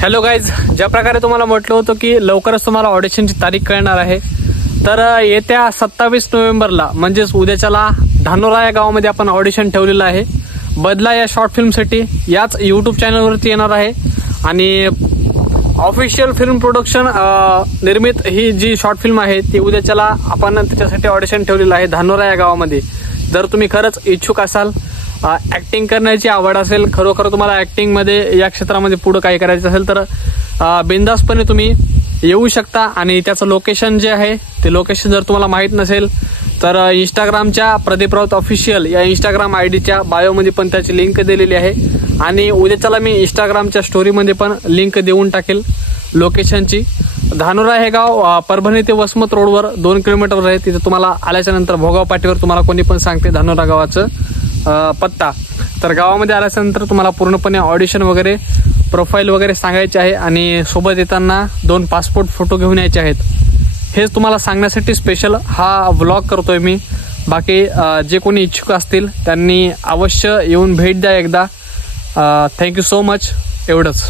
Hello guys, ज्या प्रकारे तुम्हाला म्हटलं होतं की लवकरच तुम्हाला ऑडिशनची तारीख कळणार आहे, तर येत्या 27 नोव्हेंबरला म्हणजेच उद्याच्याला धानोरा या गावामध्ये आपण ऑडिशन ठेवलेलं आहे. बदला या शॉर्ट फिल्मसाठी याच यूट्यूब चॅनलवरती येणार आहे आणि ऑफिशियल फिल्म प्रोडक्शन निर्मित ही जी शॉर्ट फिल्म आहे ती उद्याच्याला आपण त्याच्यासाठी ऑडिशन ठेवलेलं आहे धानोरा या गावामध्ये. जर तुम्ही खरंच इच्छुक असाल, ऍक्टिंग करण्याची आवड असेल, खरोखर तुम्हाला ऍक्टिंग मध्ये या क्षेत्रामध्ये पुढे काही करायचं असेल तर बिंदासपणे तुम्ही येऊ शकता. आणि त्याचं लोकेशन जे आहे ते लोकेशन जर तुम्हाला माहित नसेल तर इंस्टाग्रामच्या प्रदीप राऊत ऑफिशियल या इंस्टाग्राम आयडीच्या बायोमध्ये पण त्याची लिंक दिलेली आहे आणि उद्याच्याला मी इंस्टाग्रामच्या स्टोरीमध्ये पण लिंक देऊन टाकेल लोकेशनची. धानोरा हे गाव परभणी ते वसमत रोडवर 2 किलोमीटरवर आहे. तिथे तुम्हाला आल्याच्या नंतर भोगाव पाटीवर तुम्हाला कोणी पण सांगते धानोरा गावाचं पत्ता. तर गावामध्ये आल्याच्यानंतर तुम्हाला पूर्णपणे ऑडिशन वगैरे प्रोफाईल वगैरे सांगायचे आहे आणि सोबत येताना 2 पासपोर्ट फोटो घेऊन यायचे आहेत. हेच तुम्हाला सांगण्यासाठी स्पेशल हा व्लॉग करतोय मी. बाकी जे कोणी इच्छुक असतील त्यांनी अवश्य येऊन भेट द्या एकदा. Thank you so much. एवढंच.